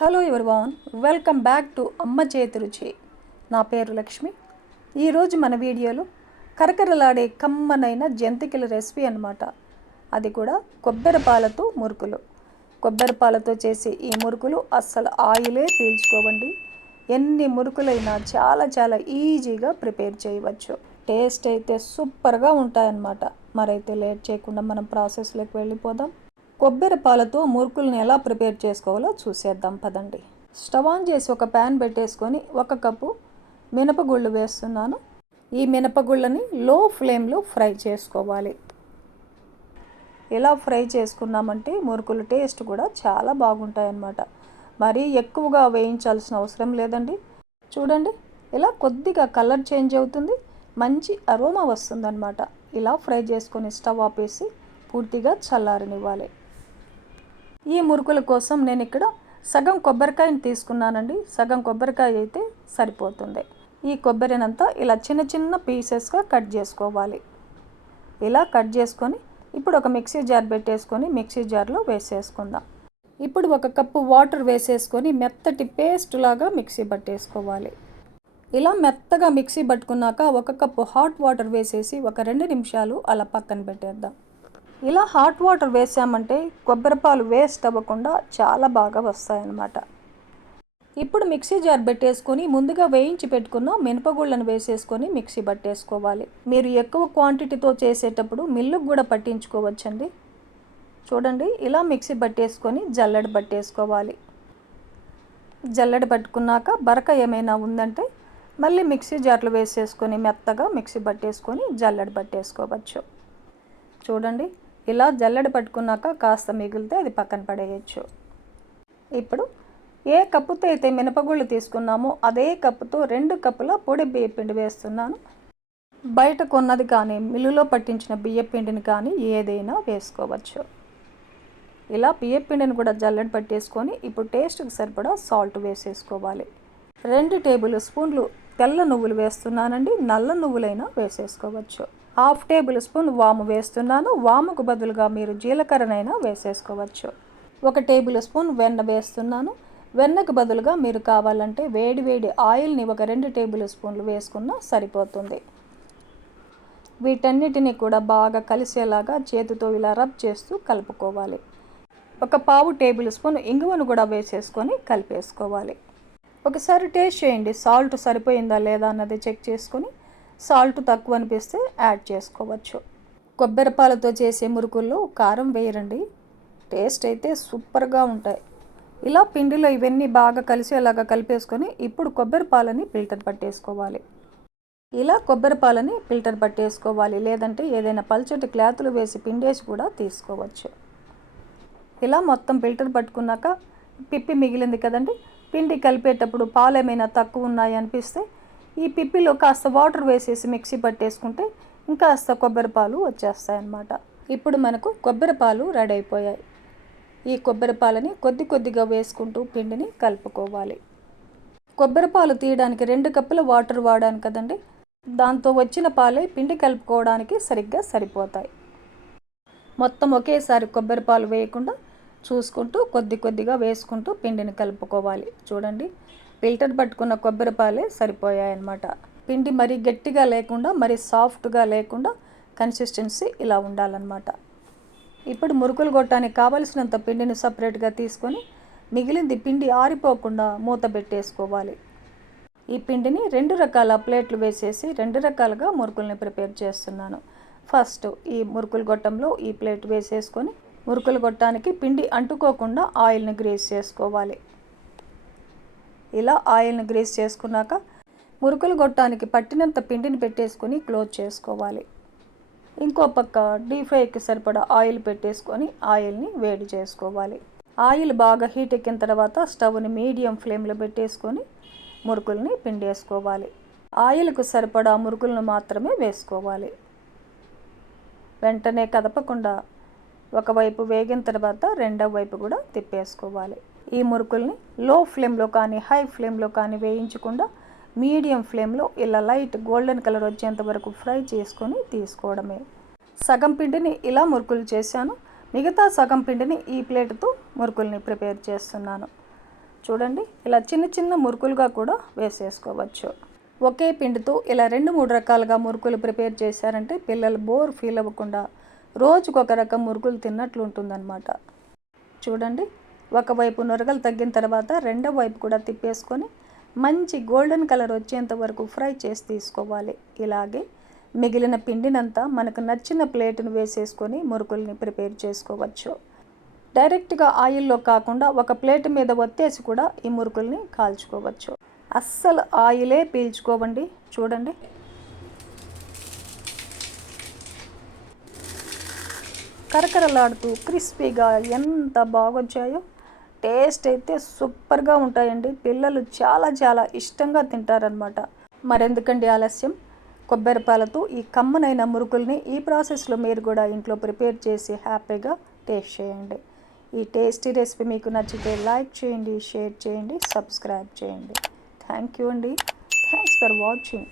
Hello everyone welcome back to అమ్మ చేతి రుచి. నా పేరు లక్ష్మి. ఈరోజు మన వీడియోలో కరకరలాడే కమ్మనైన జంతికల రెసిపీ అన్నమాట. అది కూడా కొబ్బరి పాలతో మురుకులు. కొబ్బరి పాలతో చేసే ఈ మురుకులు అస్సలు ఆయిలే పీల్చుకోవండి. ఎన్ని మురుకులైనా చాలా చాలా ఈజీగా ప్రిపేర్ చేయవచ్చు. టేస్ట్ అయితే సూపర్గా ఉంటాయన్నమాట. మరైతే లేట్ చేయకుండా మనం ప్రాసెస్లోకి వెళ్ళిపోదాం. కొబ్బరి పాలతో మురుకులను ఎలా ప్రిపేర్ చేసుకోవాలో చూసేద్దాం పదండి. స్టవ్ ఆన్ చేసి ఒక ప్యాన్ పెట్టేసుకొని ఒక కప్పు మినపగుళ్ళు వేస్తున్నాను. ఈ మినపగుళ్ళని లో ఫ్లేమ్లో ఫ్రై చేసుకోవాలి. ఇలా ఫ్రై చేసుకున్నామంటే మురుకులు టేస్ట్ కూడా చాలా బాగుంటాయి అన్నమాట మరీ ఎక్కువగా వేయించాల్సిన అవసరం లేదండి. చూడండి ఇలా కొద్దిగా కలర్ చేంజ్ అవుతుంది. మంచి అరోమా వస్తుందన్నమాట. ఇలా ఫ్రై చేసుకొని స్టవ్ ఆపేసి పూర్తిగా చల్లారనివ్వాలి. ఈ మురుకుల కోసం నేను ఇక్కడ సగం కొబ్బరికాయని తీసుకున్నానండి. సగం కొబ్బరికాయ అయితే సరిపోతుంది. ఈ కొబ్బరినంతా ఇలా చిన్న చిన్న పీసెస్గా కట్ చేసుకోవాలి. ఇలా కట్ చేసుకొని ఇప్పుడు ఒక మిక్సీ జార్ పెట్టేసుకొని మిక్సీ జార్లో వేసేసుకుందాం. ఇప్పుడు ఒక కప్పు వాటర్ వేసేసుకొని మెత్తటి పేస్ట్ లాగా మిక్సీ పట్టేసుకోవాలి. ఇలా మెత్తగా మిక్సీ పట్టుకున్నాక ఒక కప్పు హాట్ వాటర్ వేసేసి ఒక రెండు నిమిషాలు అలా పక్కన పెట్టేద్దాం. ఇలా హాట్ వాటర్ వేసామంటే కొబ్బరిపాలు వేస్ట్ అవ్వకుండా చాలా బాగా వస్తాయన్నమాట. ఇప్పుడు మిక్సీ జార్ పెట్టేసుకొని ముందుగా వేయించి పెట్టుకున్న మినపగుళ్ళను వేసేసుకొని మిక్సీ పట్టేసుకోవాలి మీరు ఎక్కువ క్వాంటిటీతో చేసేటప్పుడు మిల్లుకు కూడా పట్టించుకోవచ్చండి. చూడండి ఇలా మిక్సీ పట్టేసుకొని జల్లెడ పట్టేసుకోవాలి జల్లెడ పట్టుకున్నాక బరక ఏమైనా ఉందంటే మళ్ళీ మిక్సీ జార్లు వేసేసుకొని మెత్తగా మిక్సీ పట్టేసుకొని జల్లెడ పట్టేసుకోవచ్చు చూడండి ఇలా జల్లెడ పట్టుకున్నాక కాస్త మిగిలితే అది పక్కన పడేయచ్చు. ఇప్పుడు ఏ కప్పుతో అయితే మినపగుళ్ళు తీసుకున్నామో అదే కప్పుతో రెండు కప్పుల పొడి బియ్య పిండి వేస్తున్నాను. బయట కొన్నది కానీ మిల్లులో పట్టించిన బియ్య పిండిని కానీ ఏదైనా వేసుకోవచ్చు. ఇలా బియ్య పిండిని కూడా జల్లెడ పట్టేసుకొని ఇప్పుడు టేస్ట్కి సరిపడా సాల్ట్ వేసేసుకోవాలి. రెండు టేబుల్ స్పూన్లు తెల్ల నువ్వులు వేస్తున్నానండి. నల్ల నువ్వులైనా వేసేసుకోవచ్చు. హాఫ్ టేబుల్ స్పూన్ వాము వేస్తున్నాను. వాముకు బదులుగా మీరు జీలకర్రనైనా వేసేసుకోవచ్చు. ఒక టేబుల్ స్పూన్ వెన్న వేస్తున్నాను. వెన్నకు బదులుగా మీరు కావాలంటే వేడి వేడి ఆయిల్ని ఒక రెండు టేబుల్ స్పూన్లు వేసుకున్నా సరిపోతుంది. వీటన్నిటిని కూడా బాగా కలిసేలాగా చేతితో ఇలా రబ్ చేస్తూ కలుపుకోవాలి. ఒక పావు టేబుల్ స్పూన్ ఇంగువను కూడా వేసేసుకొని కలిపేసుకోవాలి. ఒకసారి టేస్ట్ చేయండి. సాల్ట్ సరిపోయిందా లేదా అన్నది చెక్ చేసుకొని సాల్ట్ తక్కువ అనిపిస్తే యాడ్ చేసుకోవచ్చు. కొబ్బరి పాలతో చేసే మురుకుల్లో కారం వేయరండి. టేస్ట్ అయితే సూపర్గా ఉంటాయి. ఇలా పిండిలో ఇవన్నీ బాగా కలిసేలాగా కలిపేసుకొని ఇప్పుడు కొబ్బరి పాలని ఫిల్టర్ పట్టేసుకోవాలి. ఇలా కొబ్బరి పాలని ఫిల్టర్ పట్టేసుకోవాలి. లేదంటే ఏదైనా పల్చటి క్లాతులు వేసి పిండేసి కూడా తీసుకోవచ్చు. ఇలా మొత్తం ఫిల్టర్ పట్టుకున్నాక పిప్పి మిగిలింది కదండి. పిండి కలిపేటప్పుడు పాలు ఏమైనా తక్కువ ఉన్నాయి అనిపిస్తే ఈ పిప్పిలో కాస్త వాటర్ వేసేసి మిక్సీ పట్టేసుకుంటే ఇంకాస్త కొబ్బరి పాలు వచ్చేస్తాయి అన్నమాట ఇప్పుడు మనకు కొబ్బరి పాలు రెడీ అయిపోయాయి. ఈ కొబ్బరి పాలని కొద్ది కొద్దిగా వేసుకుంటూ పిండిని కలుపుకోవాలి. కొబ్బరి పాలు తీయడానికి రెండు కప్పుల వాటర్ వాడాను కదండి. దాంతో వచ్చిన పాలే పిండి కలుపుకోవడానికి సరిగ్గా సరిపోతాయి. మొత్తం ఒకేసారి కొబ్బరి పాలు వేయకుండా చూసుకుంటూ కొద్ది కొద్దిగా వేసుకుంటూ పిండిని కలుపుకోవాలి. చూడండి. ఫిల్టర్ పట్టుకున్న కొబ్బరి పాలే సరిపోయాయన్నమాట. పిండి మరీ గట్టిగా లేకుండా మరీ సాఫ్ట్గా లేకుండా కన్సిస్టెన్సీ ఇలా ఉండాలన్నమాట. ఇప్పుడు మురుకులు కొట్టడానికి కావలసినంత పిండిని సపరేట్గా తీసుకొని మిగిలింది పిండి ఆరిపోకుండా మూత పెట్టేసుకోవాలి. ఈ పిండిని రెండు రకాల ప్లేట్లు వేసేసి రెండు రకాలుగా మురుకుల్ని ప్రిపేర్ చేస్తున్నాను. ఫస్ట్ ఈ మురుకులు గొట్టంలో ఈ ప్లేట్ వేసేసుకొని మురుకులు గొట్టానికి పిండి అంటుకోకుండా ఆయిల్ని గ్రేస్ చేసుకోవాలి. ఇలా ఆయిల్ని గ్రీస్ చేసుకున్నాక మురుకులు గొట్టానికి పట్టినంత పిండిని పెట్టేసుకొని క్లోజ్ చేసుకోవాలి. ఇంకో పక్క డీప్ ఫ్రైకి సరిపడా ఆయిల్ పెట్టేసుకొని ఆయిల్ని వేడి చేసుకోవాలి. ఆయిల్ బాగా హీట్ ఎక్కిన తర్వాత స్టవ్ని మీడియం ఫ్లేమ్లో పెట్టేసుకొని మురుకుల్ని పిండేసుకోవాలి. ఆయిల్కు సరిపడా మురుకులను మాత్రమే వేసుకోవాలి. వెంటనే కదపకుండా ఒకవైపు వేగిన తర్వాత రెండవ వైపు కూడా తిప్పేసుకోవాలి. ఈ మురుకుల్ని లో ఫ్లేమ్లో కానీ హై ఫ్లేమ్లో కానీ వేయించకుండా మీడియం ఫ్లేమ్లో ఇలా లైట్ గోల్డెన్ కలర్ వచ్చేంత వరకు ఫ్రై చేసుకొని తీసుకోవడమే. సగం పిండిని ఇలా మురుకులు చేశాను. మిగతా సగం పిండిని ఈ ప్లేట్తో మురుకుల్ని ప్రిపేర్ చేస్తున్నాను. చూడండి ఇలా చిన్న చిన్న మురుకులుగా కూడా వేసేసుకోవచ్చు. ఒకే పిండితో ఇలా రెండు మూడు రకాలుగా మురుకులు ప్రిపేర్ చేశారంటే పిల్లలు బోర్ ఫీల్ అవ్వకుండా రోజుకొక రకం మురుకులు తిన్నట్లు ఉంటుందన్నమాట. చూడండి ఒకవైపు నొరగలు తగ్గిన తర్వాత రెండో వైపు కూడా తిప్పేసుకొని మంచి గోల్డెన్ కలర్ వచ్చేంత వరకు ఫ్రై చేసి తీసుకోవాలి. ఇలాగే మిగిలిన పిండినంతా మనకు నచ్చిన ప్లేట్ను వేసేసుకొని మురుకుల్ని ప్రిపేర్ చేసుకోవచ్చు. డైరెక్ట్గా ఆయిల్లో కాకుండా ఒక ప్లేట్ మీద ఒత్తేసి కూడా ఈ మురుకుల్ని కాల్చుకోవచ్చు. అస్సలు ఆయిలే పీల్చుకోవండి. చూడండి. కరకరలాడుతూ క్రిస్పీగా ఎంత బాగొచ్చాయో టేస్ట్ అయితే సూపర్గా ఉంటాయండి. పిల్లలు చాలా చాలా ఇష్టంగా తింటారనమాట మరెందుకండి ఆలస్యం? కొబ్బరి పాలతో ఈ కమ్మనైన మురుకుల్ని ఈ ప్రాసెస్లో మీరు కూడా ఇంట్లో ప్రిపేర్ చేసి హ్యాపీగా టేస్ట్ చేయండి. ఈ టేస్టీ రెసిపీ మీకు నచ్చితే లైక్ చేయండి షేర్ చేయండి సబ్స్క్రైబ్ చేయండి. థ్యాంక్ యూ అండి. Thanks for watching.